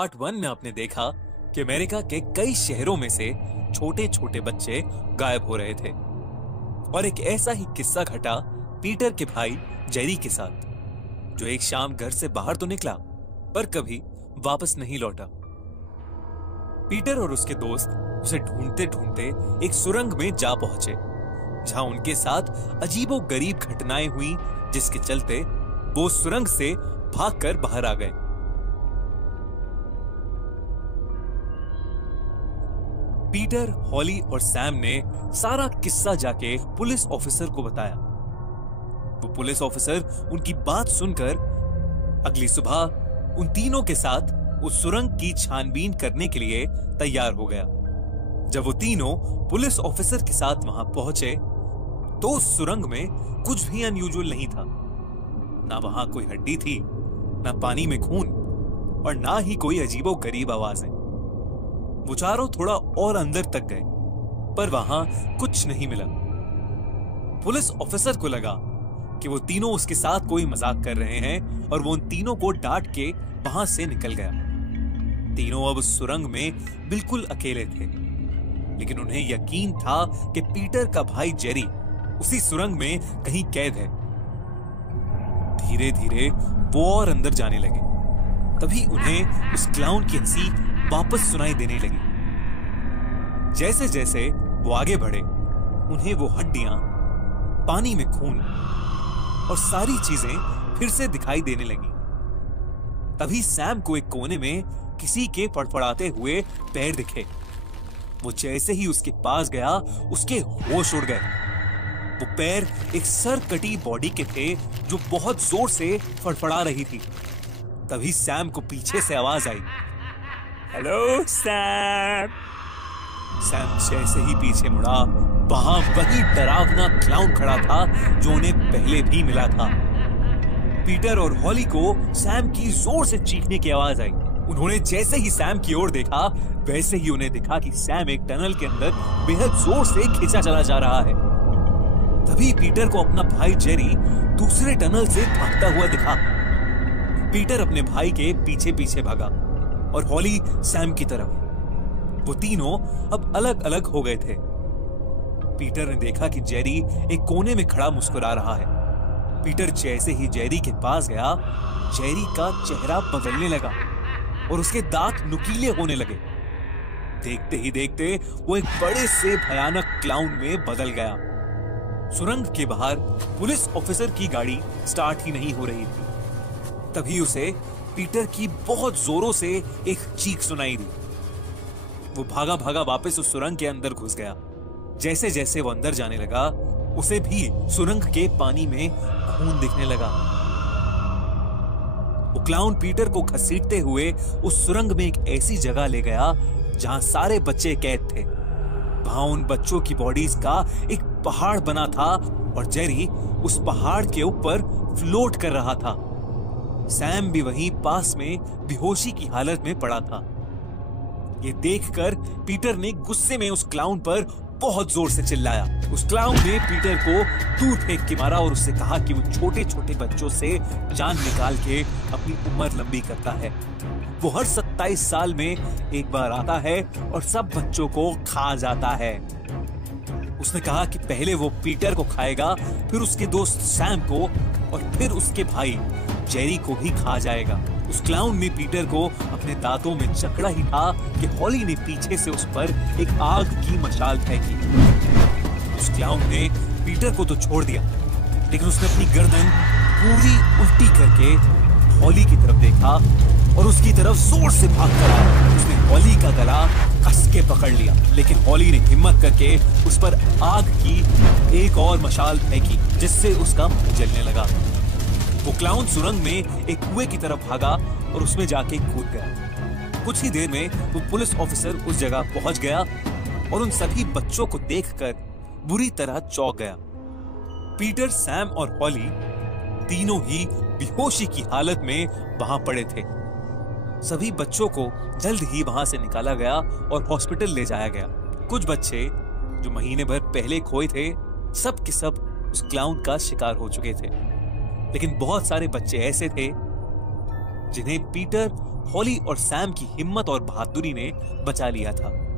Part 1 में आपने देखा कि अमेरिका के कई शहरों में से छोटे छोटे बच्चे गायब हो रहे थे और एक ऐसा ही किस्सा घटा पीटर के भाई जेरी के साथ, जो एक शाम घर से बाहर तो निकला पर कभी वापस नहीं लौटा। पीटर और उसके दोस्त उसे ढूंढते ढूंढते एक सुरंग में जा पहुंचे, जहां उनके साथ अजीबोगरीब घटनाएं हुई, जिसके चलते वो सुरंग से भागकर बाहर आ गए। पीटर, हॉली और सैम ने सारा किस्सा जाके पुलिस ऑफिसर को बताया। वो पुलिस ऑफिसर उनकी बात सुनकर अगली सुबह उन तीनों के साथ उस सुरंग की छानबीन करने के लिए तैयार हो गया। जब वो तीनों पुलिस ऑफिसर के साथ वहां पहुंचे तो उस सुरंग में कुछ भी अनयूजुअल नहीं था। ना वहां कोई हड्डी थी, ना पानी में खून और ना ही कोई अजीबोगरीब आवाजें। वो चारों थोड़ा और अंदर तक गए पर वहां कुछ नहीं मिला। पुलिस ऑफिसर को लगा कि वो तीनों उसके साथ कोई मजाक कर रहे हैं और वो उन तीनों को डांट के वहां से निकल गया। तीनों अब उस सुरंग में बिल्कुल अकेले थे, लेकिन उन्हें यकीन था कि पीटर का भाई जेरी उसी सुरंग में कहीं कैद है। धीरे धीरे वो और अंदर जाने लगे। तभी उन्हें उस क्लाउन की हंसी वापस सुनाई देने लगी। जैसे जैसे वो आगे बढ़े, उन्हें वो हड्डियां, पानी में खून और सारी चीजें फिर से दिखाई देने लगी। तभी सैम को एक कोने में किसी के फड़फड़ाते हुए पैर दिखे। वो जैसे ही उसके पास गया, उसके होश उड़ गए। वो पैर एक सर कटी बॉडी के थे जो बहुत जोर से फड़फड़ा रही थी। तभी सैम को पीछे से आवाज आई, हेलो सैम। सैम जैसे ही पीछे मुड़ा, वहां वही डरावना क्लाउन खड़ा था जो उन्हें पहले भी मिला था। पीटर और हॉली को सैम की जोर से चीखने की आवाज आई। उन्होंने जैसे ही सैम की ओर देखा, वैसे ही उन्हें दिखा कि सैम एक टनल के अंदर बेहद जोर से खींचा चला जा रहा है। तभी पीटर को अपना भाई जेरी दूसरे टनल से भागता हुआ दिखा। पीटर अपने भाई के पीछे पीछे भागा और हॉली सैम की तरफ। वो तीनों अब अलग अलग हो गए थे। पीटर ने देखा कि जेरी एक कोने में खड़ा मुस्कुरा रहा है। पीटर जैसे ही जेरी के पास गया, जेरी का चेहरा बदलने लगा और उसके दांत नुकीले होने लगे। देखते ही देखते वो एक बड़े से भयानक क्लाउन में बदल गया। सुरंग के बाहर पुलिस ऑफिसर की गाड़ी स्टार्ट ही नहीं हो रही थी। तभी उसे पीटर की बहुत जोरों से एक चीख सुनाई दी। वो भागा भागा वापस उस सुरंग के अंदर घुस गया। जैसे जैसे वो अंदर जाने लगा, उसे भी सुरंग के पानी में खून दिखने लगा। वो क्लाउन पीटर को घसीटते हुए उस सुरंग में एक ऐसी जगह ले गया जहां सारे बच्चे कैद थे। वहां उन बच्चों की बॉडीज का एक पहाड़ बना था और जेरी उस पहाड़ के ऊपर फ्लोट कर रहा था। सैम भी वहीं पास में बेहोशी की हालत में पड़ा था। ये देखकर पीटर ने गुस्से में उस क्लाउन पर बहुत जोर से चिल्लाया। उस क्लाउन ने पीटर को दूर फेंक के मारा और उससे कहा कि वो छोटे छोटे बच्चों से जान निकाल के अपनी उम्र लंबी करता है। वो हर 27 साल में एक बार आता है और सब बच्चों को खा जाता है। उसने कहा कि पहले वो पीटर को खाएगा, फिर उसके दोस्त सैम को और फिर उसके भाई जेरी को भी खा जाएगा। उस क्लाउन ने पीटर को अपने दांतों में जकड़ा ही था कि हॉली ने पीछे से उस पर एक आग की मशाल फेंकी। उस क्लाउन ने पीटर को तो छोड़ दिया, लेकिन उसने अपनी गर्दन पूरी उल्टी करके हॉली की तरफ देखा और उसकी तरफ जोर से भाग कर आया। उसने हॉली का गला कस के पकड़ लिया, लेकिन हॉली ने हिम्मत करके उस पर आग की एक और मशाल फेंकी, जिससे उसका मुंह जलने लगा। वो क्लाउन सुरंग में एक कुएं की तरफ भागा और उसमें जाके कूद गया। कुछ ही देर में वो पुलिस ऑफिसर उस जगह पहुंच गया और उन सभी बच्चों को देखकर बुरी तरह चौंक गया। पीटर, सैम और हॉली तीनों ही बेहोशी की हालत में वहां पड़े थे। सभी बच्चों को जल्द ही वहां से निकाला गया और हॉस्पिटल ले जाया गया। कुछ बच्चे जो महीने भर पहले खोए थे, सब के सब उस क्लाउन का शिकार हो चुके थे, लेकिन बहुत सारे बच्चे ऐसे थे जिन्हें पीटर हॉली और सैम की हिम्मत और बहादुरी ने बचा लिया था।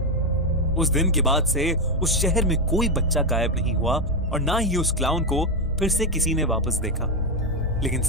उस दिन के बाद से उस शहर में कोई बच्चा गायब नहीं हुआ और ना ही उस क्लाउन को फिर से किसी ने वापस देखा। लेकिन